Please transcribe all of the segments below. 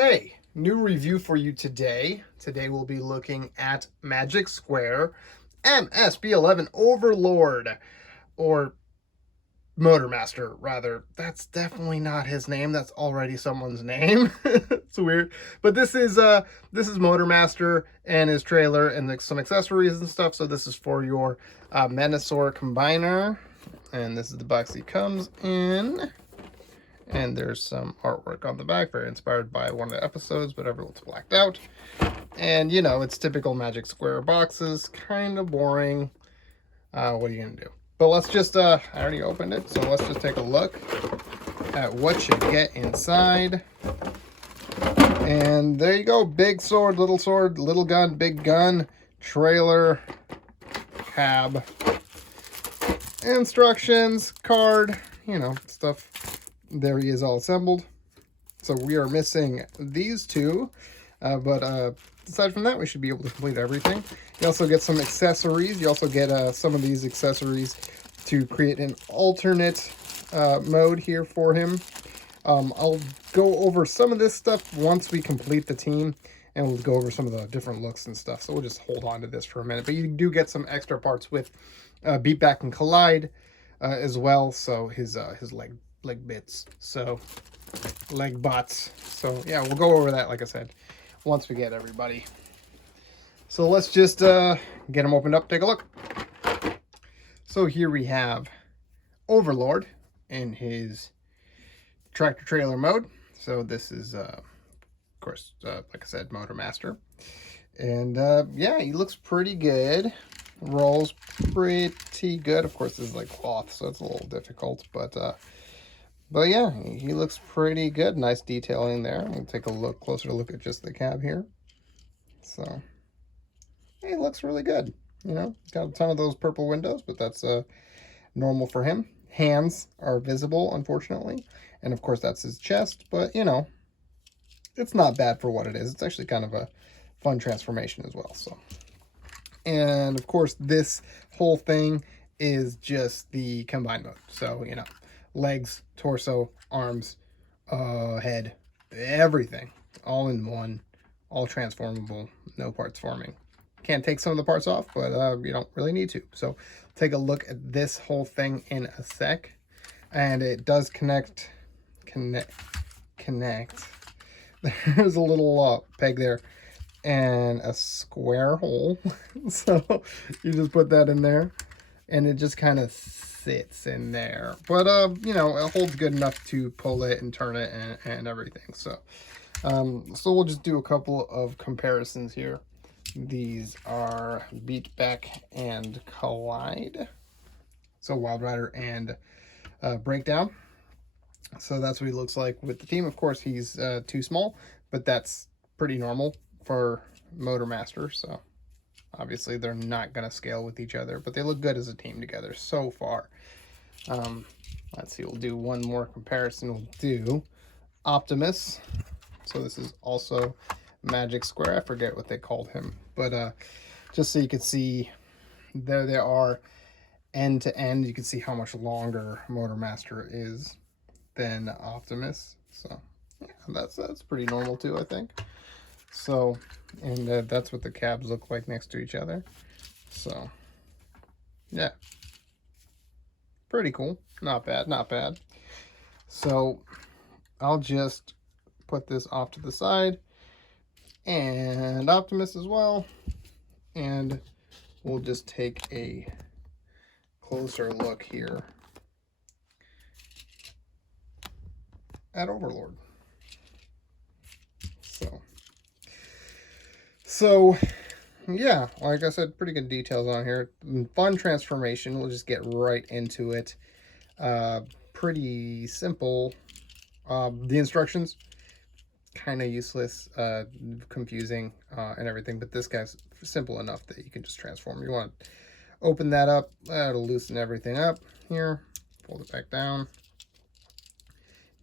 Hey, new review for you today. Today we'll be looking at Magic Square MS-B11 Overlord, or Motormaster, rather. That's definitely not his name. That's already someone's name. It's weird. But this is Motormaster and his trailer and some accessories and stuff. So this is for your Menasor combiner. And this is the box he comes in. And there's some artwork on the back, very inspired by one of the episodes, but everyone's blacked out. And, you know, it's typical Magic Square boxes, kind of boring. What are you going to do? But let's just, I already opened it, so let's just take a look at what you get inside. And there you go, big sword, little gun, big gun, trailer, cab, instructions, card, you know, stuff. There he is all assembled. So we are missing these two, but aside from that, we should be able to complete everything. You also get some accessories. You also get some of these accessories to create an alternate mode here for him. I'll go over some of this stuff once we complete the team, and we'll go over some of the different looks and stuff. So we'll just hold on to this for a minute. But you do get some extra parts with Beat Back and Collide as well. So his leg bits, so leg butts. So yeah, we'll go over that, like I said, once we get everybody. So let's just get them opened up, take a look. So here we have Overlord in his tractor trailer mode. So this is of course, like I said, Motormaster. And yeah, he looks pretty good. Rolls pretty good. Of course, this is like cloth, so it's a little difficult, but yeah, he looks pretty good. Nice detailing there. We'll take a closer look at just the cab here. So, he looks really good. You know, got a ton of those purple windows, but that's normal for him. Hands are visible, unfortunately. And of course, that's his chest, but you know, it's not bad for what it is. It's actually kind of a fun transformation as well. So, and of course, this whole thing is just the combined mode. So, you know, legs, torso, arms, head, everything, all in one, all transformable, no parts forming. Can't take some of the parts off, but you don't really need to. So take a look at this whole thing in a sec. And it does connect. There's a little peg there and a square hole. So you just put that in there and it just kind of sits in there, but you know, it holds good enough to pull it and turn it and everything. So so we'll just do a couple of comparisons here. These are Beat Back and Collide, so Wild Rider and Breakdown. So that's what he looks like with the team. Of course, he's too small, but that's pretty normal for Motormaster. So obviously, they're not going to scale with each other, but they look good as a team together so far. Let's see, we'll do one more comparison. We'll do Optimus. So this is also Magic Square. I forget what they called him, but just so you can see, there they are end to end. You can see how much longer Motormaster is than Optimus. So yeah, that's pretty normal too, I think. So, and that's what the cabs look like next to each other. So, yeah. Pretty cool. Not bad, not bad. So, I'll just put this off to the side. And Optimus as well. And we'll just take a closer look here at Overlord. So yeah, like I said, pretty good details on here. Fun transformation. We'll just get right into it. Pretty simple. The instructions, kind of useless, confusing, and everything, but this guy's simple enough that you can just transform. You want to open that up. That'll loosen everything up here. Fold it back down.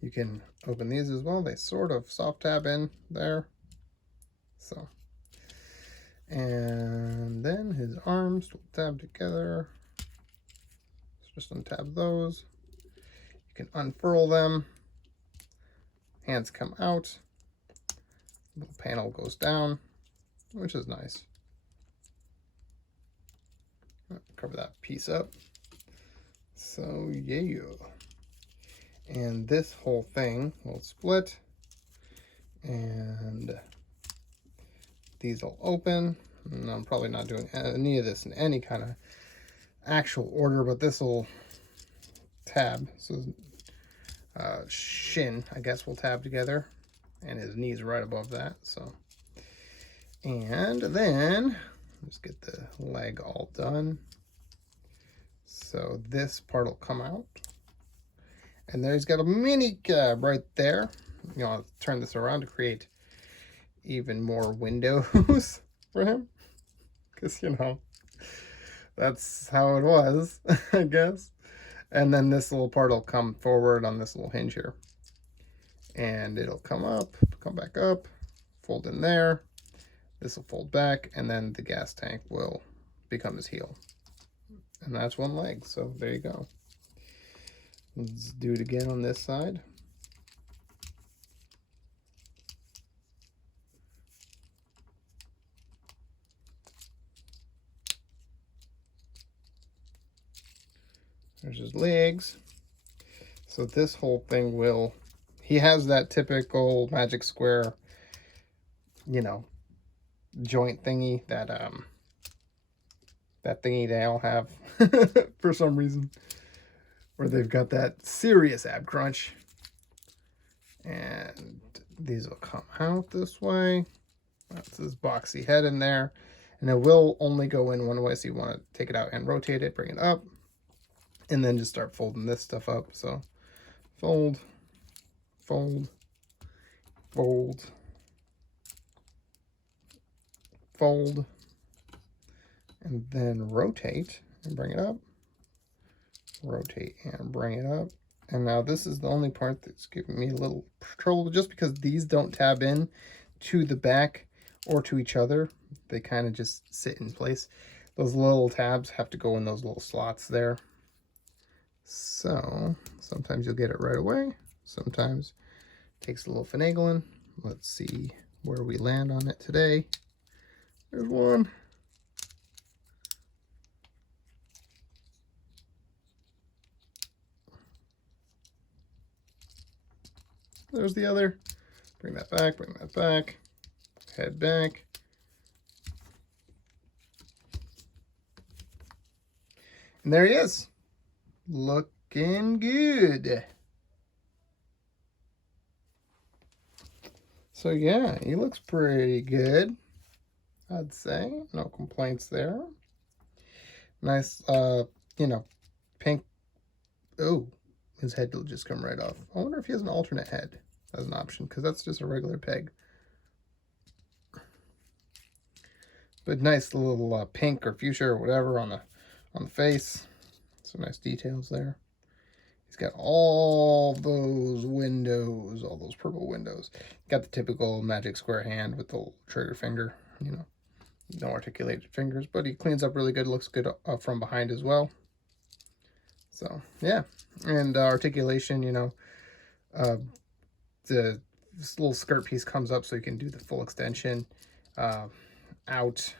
You can open these as well. They sort of soft tab in there. So, and then his arms will tab together. So just untab those. You can unfurl them. Hands come out. Little panel goes down, which is nice. Cover that piece up. So yeah. And this whole thing will split, and these will open. And I'm probably not doing any of this in any kind of actual order, but this will tab. So shin, I guess, will tab together, and his knees right above that. So, and then let's get the leg all done. So this part will come out, and there he's got a mini cab right there. You know, I'll turn this around to create even more windows for him, because you know that's how it was, I guess. And then this little part will come forward on this little hinge here, and it'll come up, come back up, fold in there. This will fold back, and then the gas tank will become his heel. And that's one leg. So there you go. Let's do it again on this side. There's his legs. So this whole thing will, he has that typical Magic Square, you know, joint thingy, that thingy they all have for some reason, where they've got that serious ab crunch. And these will come out this way. That's this boxy head in there, and it will only go in one way, so you want to take it out and rotate it, bring it up, and then just start folding this stuff up. So fold, fold, fold, fold, and then rotate and bring it up, rotate and bring it up. And now this is the only part that's giving me a little trouble, just because these don't tab in to the back or to each other. They kind of just sit in place. Those little tabs have to go in those little slots there. So sometimes you'll get it right away. Sometimes it takes a little finagling. Let's see where we land on it today. There's one. There's the other. Bring that back, bring that back. Head back. And there he is. Looking good. So yeah, he looks pretty good, I'd say. No complaints there. Nice, you know, pink. Oh, his head will just come right off. I wonder if he has an alternate head as an option, because that's just a regular peg. But nice little pink or fuchsia or whatever on the face. Some nice details there. He's got all those windows, all those purple windows. Got the typical Magic Square hand with the little trigger finger, you know, no articulated fingers, but he cleans up really good. Looks good from behind as well. So yeah, and articulation, you know, this little skirt piece comes up so you can do the full extension out,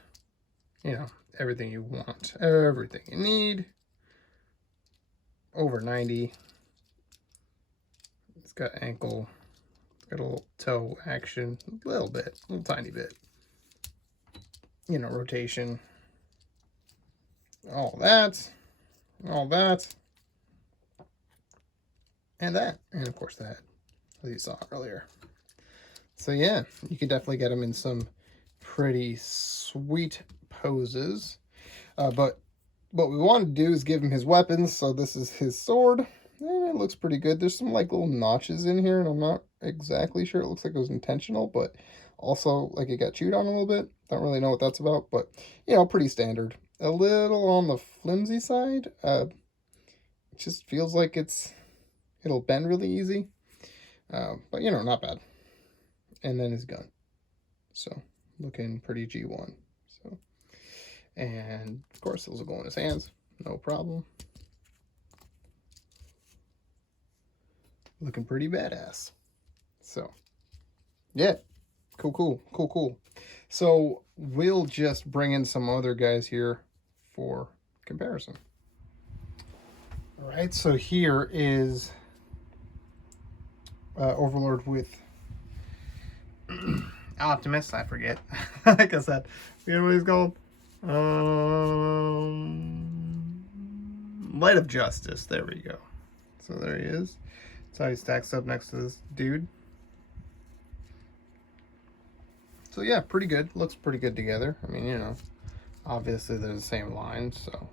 you know, everything you want, everything you need. Over 90. It's got ankle, it's got a little toe action, a little bit, a little tiny bit, you know, rotation, all that, and that, and of course that, as you saw earlier. So yeah, you can definitely get him in some pretty sweet poses, but what we want to do is give him his weapons. So this is his sword, and it looks pretty good. There's some like little notches in here, and I'm not exactly sure. It looks like it was intentional, but also like it got chewed on a little bit. Don't really know what that's about, but you know, pretty standard. A little on the flimsy side. It just feels like it'll bend really easy, but you know, not bad. And then his gun, so looking pretty G1. So, and of course those will go in his hands, no problem. Looking pretty badass. So yeah, Cool, cool, cool, cool. So we'll just bring in some other guys here for comparison. All right, so here is Overlord with Optimus. I forget. Like I said, you know what he's called? Light of Justice. There we go. So there he is. That's how he stacks up next to this dude. So yeah, pretty good. Looks pretty good together. I mean, you know, obviously they're the same line, so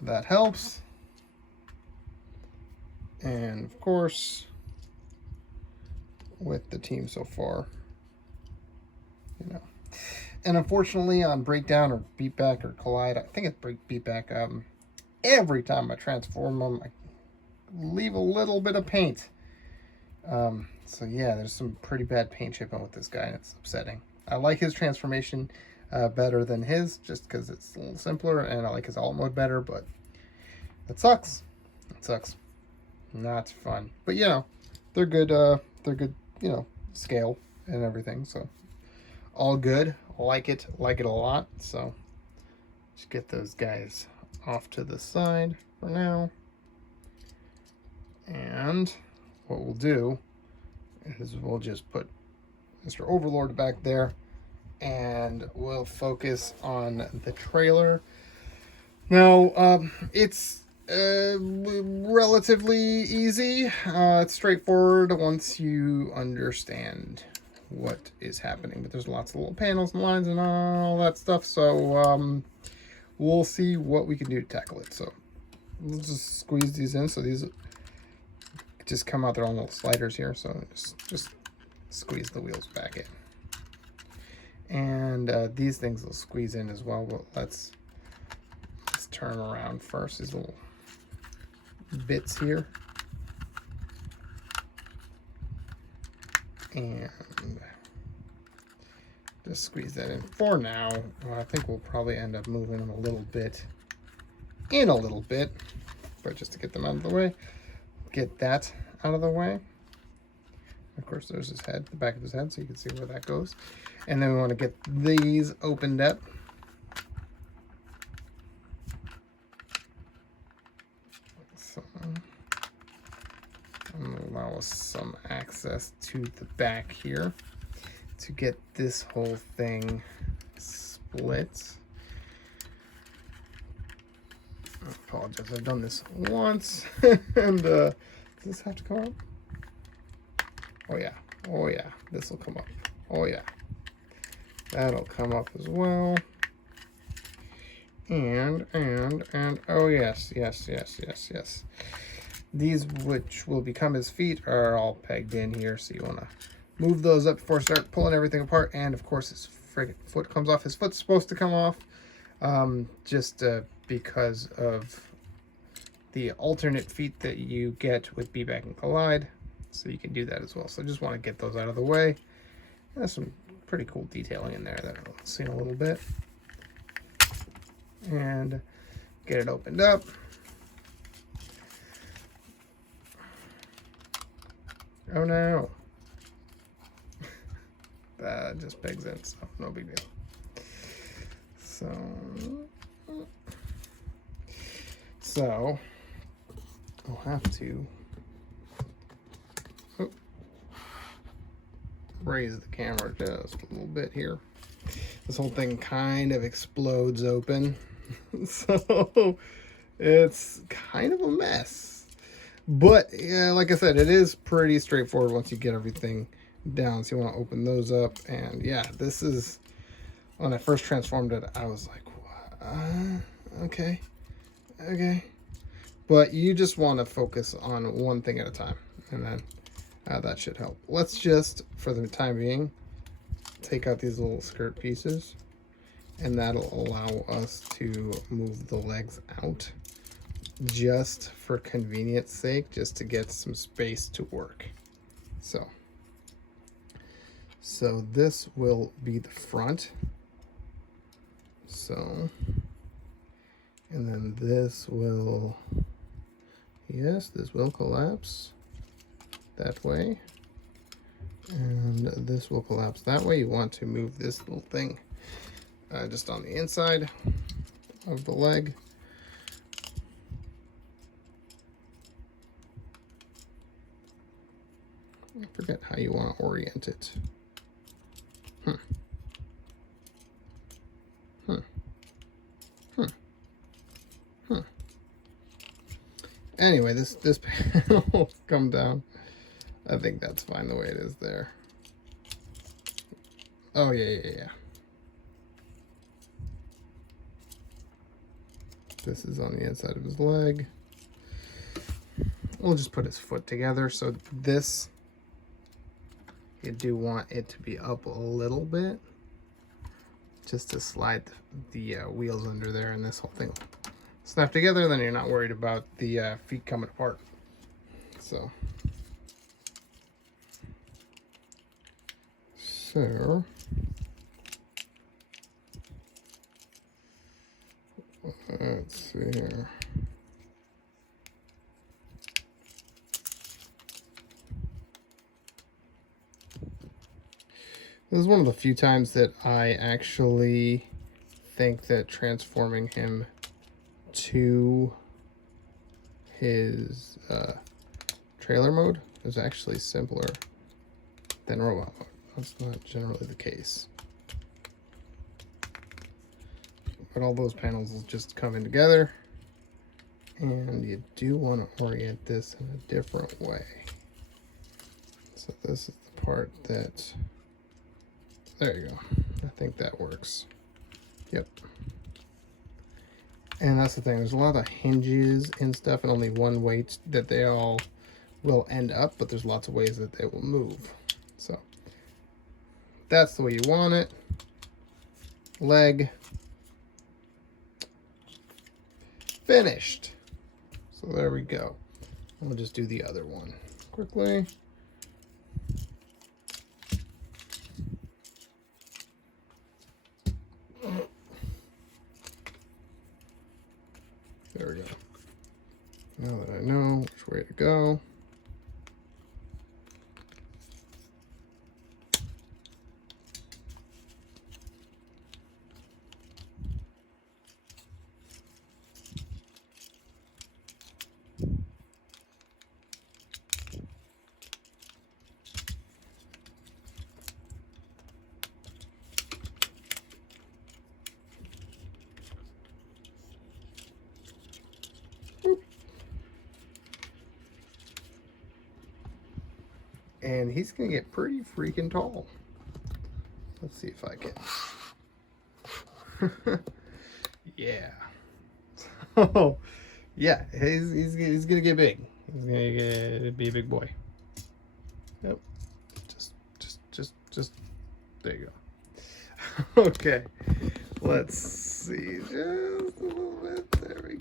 that helps. And of course, with the team so far, you know. And unfortunately on Breakdown or Beatback or Collide, I think it's Beatback, every time I transform them, I leave a little bit of paint. So yeah, there's some pretty bad paint chipping with this guy, and it's upsetting. I like his transformation better than his, just because it's a little simpler, and I like his alt mode better, but it sucks. It sucks. Not fun. But you know, they're good, you know, scale and everything, so all good. Like it a lot. So just get those guys off to the side for now. And what we'll do is we'll just put Mr. Overlord back there, and we'll focus on the trailer. Now, it's relatively easy. It's straightforward once you understand what is happening, but there's lots of little panels and lines and all that stuff, so we'll see what we can do to tackle it. So we'll just squeeze these in, so these just come out their own little sliders here, so just squeeze the wheels back in, and these things will squeeze in as well, but let's turn around first. These little bits here, and just squeeze that in for now. I think we'll probably end up moving them a little bit, but just to get them out of the way. Get that out of the way. Of course, there's his head, the back of his head, so you can see where that goes. And then we want to get these opened up. So, allow us some access to the back here to get this whole thing split. I apologize, I've done this once. And does this have to come up? Oh yeah, oh yeah, this will come up. Oh yeah, that'll come up as well. And oh yes. These, which will become his feet, are all pegged in here, so you want to move those up before start pulling everything apart. And of course his friggin' foot comes off. His foot's supposed to come off, just because of the alternate feet that you get with Beatback and Collide, so you can do that as well. So I just want to get those out of the way. There's some pretty cool detailing in there that we'll see in a little bit. And get it opened up. Oh no. That just pegs in, so no big deal. So we'll have to raise the camera just a little bit here. This whole thing kind of explodes open. So it's kind of a mess. But yeah, like I said, it is pretty straightforward once you get everything down. So you want to open those up. And yeah, this is, when I first transformed it, I was like, okay. But you just want to focus on one thing at a time, and then that should help. Let's just, for the time being, take out these little skirt pieces, and that'll allow us to move the legs out, just for convenience sake, just to get some space to work. So this will be the front. So, and then this will, yes, this will collapse that way. And and this will collapse that way. You want to move this little thing just on the inside of the leg. I forget how you want to orient it. Anyway, this panel will come down. I think that's fine the way it is there. Oh, yeah. This is on the inside of his leg. We'll just put his foot together. So this, you do want it to be up a little bit, just to slide the wheels under there, and this whole thing will snap together. Then you're not worried about the feet coming apart. So let's see here. This is one of the few times that I actually think that transforming him to his trailer mode is actually simpler than robot mode. That's not generally the case. But all those panels will just come in together, and you do want to orient this in a different way. So this is the part that, there you go. I think that works. Yep. And that's the thing, there's a lot of hinges and stuff, and only one way that they all will end up, but there's lots of ways that they will move. So that's the way you want it. Leg. Finished. So there we go. We'll just do the other one quickly. There we go. Now that I know which way to go. And he's gonna get pretty freaking tall. Let's see if I can. Yeah. Oh, yeah. He's gonna get big. He's gonna be a big boy. Yep. Just. There you go. Okay. Let's see. Just a little bit. There we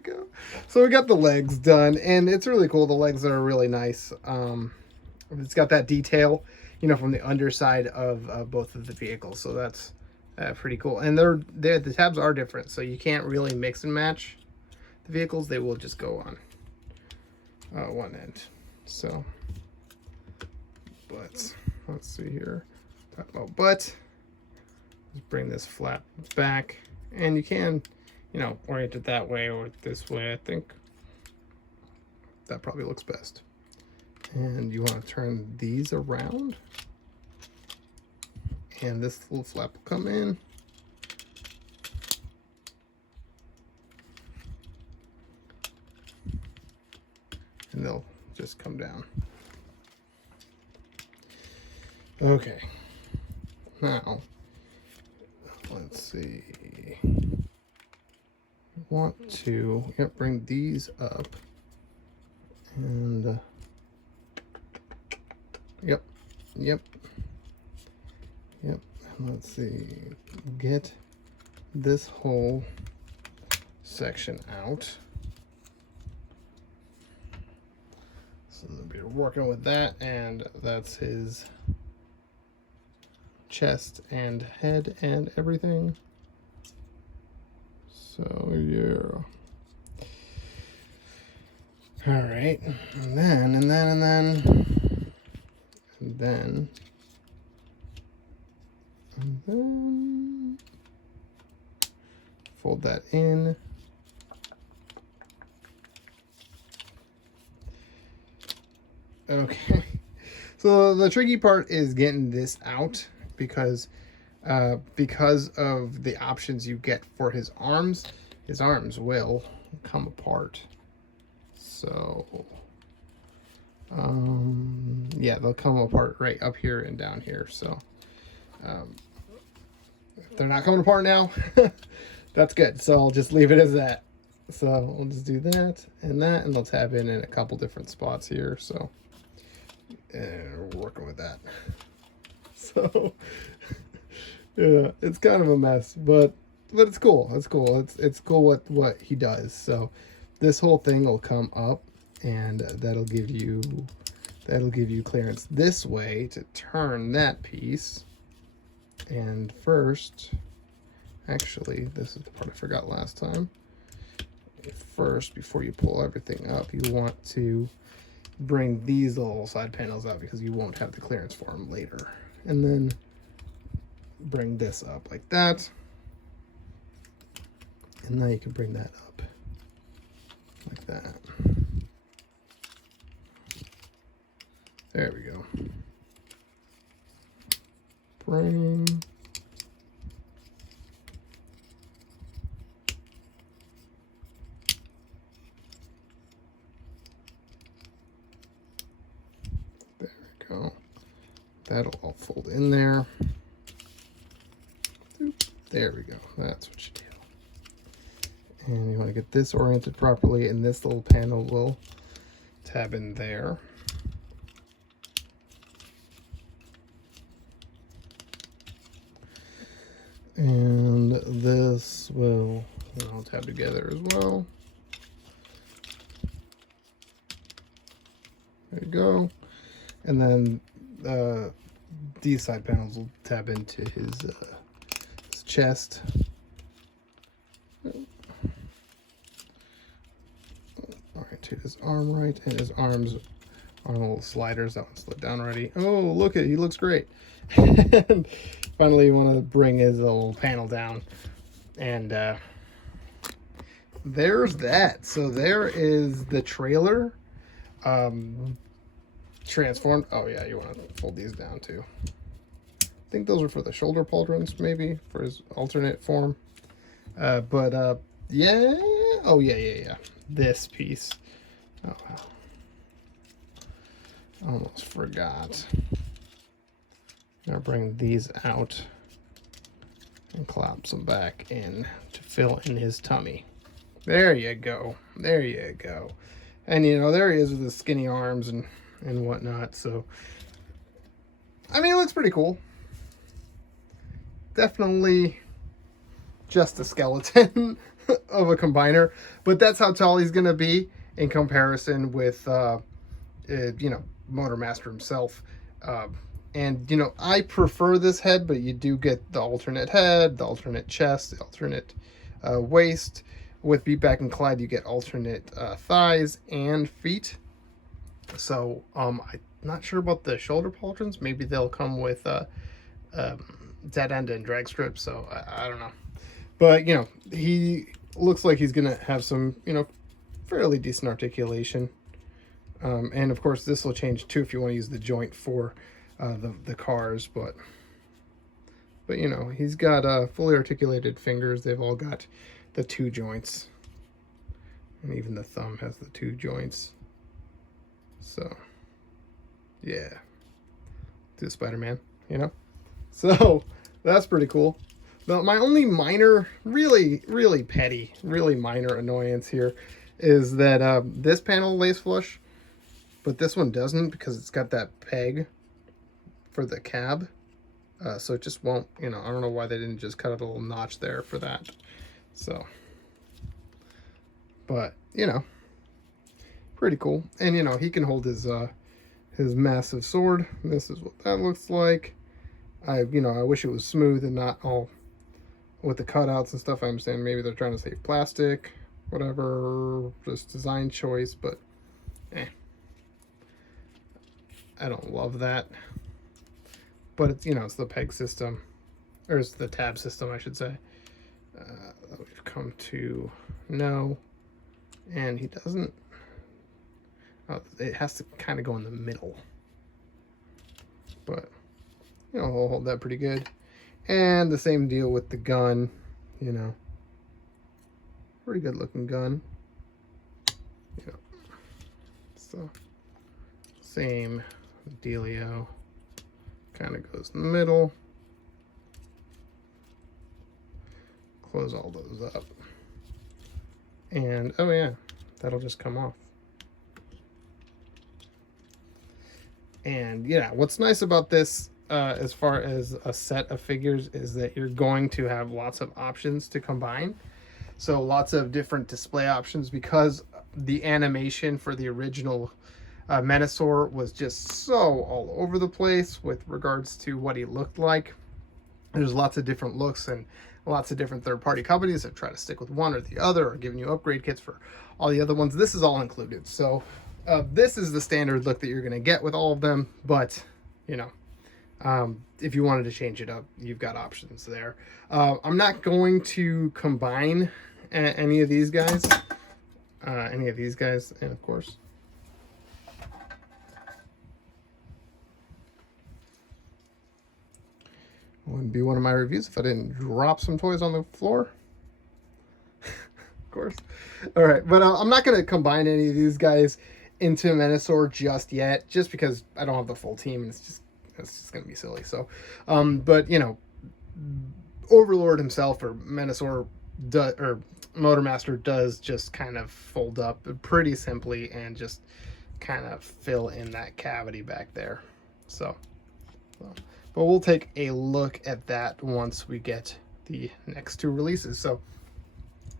go. So we got the legs done, and it's really cool. The legs are really nice. It's got that detail, you know, from the underside of both of the vehicles, so that's pretty cool. And the tabs are different, so you can't really mix and match the vehicles. They will just go on one end. So, butts. Let's see here. Talk about butt. Just bring this flap back, and you can, you know, orient it that way or this way. I think that probably looks best. And you want to turn these around, and this little flap will come in, and they'll just come down. Okay, now let's see. I want to bring these up, and Yep. And let's see. Get this whole section out. So we're working with that, and that's his chest and head and everything. So yeah. All right, and then And then fold that in. Okay, so the tricky part is getting this out because of the options you get for his arms will come apart. So yeah, they'll come apart right up here and down here. So if they're not coming apart now, that's good. So I'll just leave it as that. So we'll just do that, and they'll tab in a couple different spots here. So we're working with that. So yeah, it's kind of a mess, but it's cool. It's cool. It's cool what he does. So this whole thing will come up, and that'll give you clearance this way to turn that piece. And first, actually, this is the part I forgot last time. First, before you pull everything up, you want to bring these little side panels out because you won't have the clearance for them later. And then bring this up like that. And now you can bring that up like that. There we go. Bring. There we go. That'll all fold in there. There we go. That's what you do. And you want to get this oriented properly, and this little panel will tab in there. And this will all tab together as well. There you go. And then these side panels will tab into his chest. Orientate his arm right, and his arms are little sliders. That one slid down already. Oh, look at, he looks great. And finally, you want to bring his little panel down, and there's that. So there is the trailer transformed. Oh yeah, you want to fold these down too. I think those are for the shoulder pauldrons, maybe for his alternate form. But yeah. Oh yeah. This piece. Oh wow. Almost forgot. Now bring these out and collapse them back in to fill in his tummy. There you go. There you go. And you know, there he is with his skinny arms and whatnot. So I mean, it looks pretty cool. Definitely just a skeleton of a combiner, but that's how tall he's gonna be in comparison with you know, Motormaster himself. And you know, I prefer this head, but you do get the alternate head, the alternate chest, the alternate waist. With Beatback and Clyde, you get alternate thighs and feet. So I'm not sure about the shoulder pauldrons. Maybe they'll come with dead end and drag strips. So I don't know. But you know, he looks like he's gonna have some, you know, fairly decent articulation. And of course, this will change too if you want to use the joint for the cars. But you know, he's got fully articulated fingers. They've all got the 2 joints, and even the thumb has the 2 joints. So yeah, to Spider-Man, you know. So that's pretty cool. Now, my only minor, really petty, really minor annoyance here is that this panel lays flush, but this one doesn't because it's got that peg for the cab. So it just won't, you know, I don't know why they didn't just cut out a little notch there for that. So, but, you know, pretty cool. And, you know, he can hold his massive sword. This is what that looks like. You know, I wish it was smooth and not all with the cutouts and stuff. I understand maybe they're trying to save plastic, whatever, just design choice, but I don't love that. But it's, you know, it's the peg system. or is the tab system, I should say. We've come to no, and he doesn't. Oh, it has to kind of go in the middle, but you know, we'll hold that pretty good. And the same deal with the gun, you know, pretty good looking gun. You know, so same dealio, kind of goes in the middle. Close all those up, and oh yeah, that'll just come off. And yeah, what's nice about this as far as a set of figures is that you're going to have lots of options to combine. So lots of different display options, because the animation for the original Menasor was just so all over the place with regards to what he looked like. There's lots of different looks, and lots of different third-party companies that try to stick with one or the other, or giving you upgrade kits for all the other ones. This is all included. So this is the standard look that you're going to get with all of them. But, you know, if you wanted to change it up, you've got options there. I'm not going to combine any of these guys. And of course, wouldn't be one of my reviews if I didn't drop some toys on the floor. Of course. All right, but I'm not going to combine any of these guys into Menasor just yet, just because I don't have the full team, and it's just going to be silly. So, but you know, Overlord himself, or Menasor, or Motormaster, does just kind of fold up pretty simply and just kind of fill in that cavity back there. So. But we'll take a look at that once we get the next two releases. So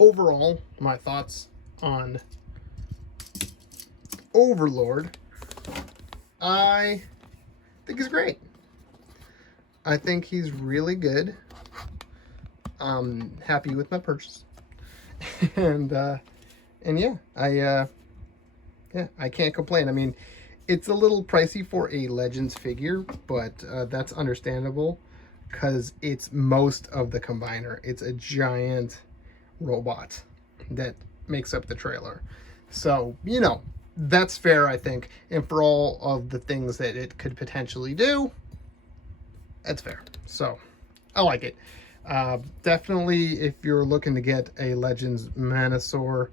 overall, my thoughts on Overlord, I think he's great. I think he's really good. I'm happy with my purchase. and yeah, I can't complain. I mean, it's a little pricey for a Legends figure, but that's understandable because it's most of the combiner. It's a giant robot that makes up the trailer. So, you know, that's fair, I think. And for all of the things that it could potentially do, that's fair. So, I like it. Definitely, if you're looking to get a Legends Menasor,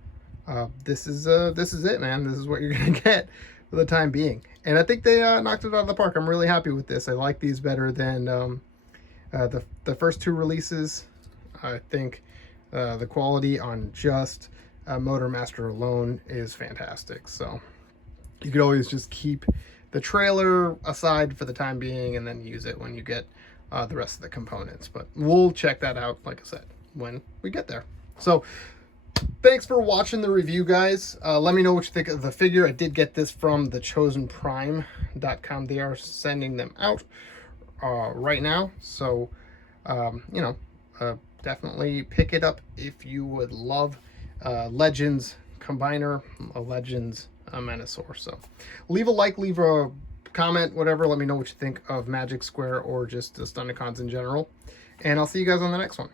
this is it, man. This is what you're going to get for the time being. And I think they knocked it out of the park. I'm really happy with this. I like these better than the first two releases. I think the quality on just Motormaster alone is fantastic. So you could always just keep the trailer aside for the time being and then use it when you get the rest of the components. But we'll check that out, like I said, when we get there. So thanks for watching the review, guys. Let me know what you think of the figure. I did get this from thechosenprime.com. They are sending them out right now. So, you know, definitely pick it up if you would love Legends Combiner, a Legends Menasor. So leave a like, leave a comment, whatever. Let me know what you think of Magic Square or just the Stunticons in general. And I'll see you guys on the next one.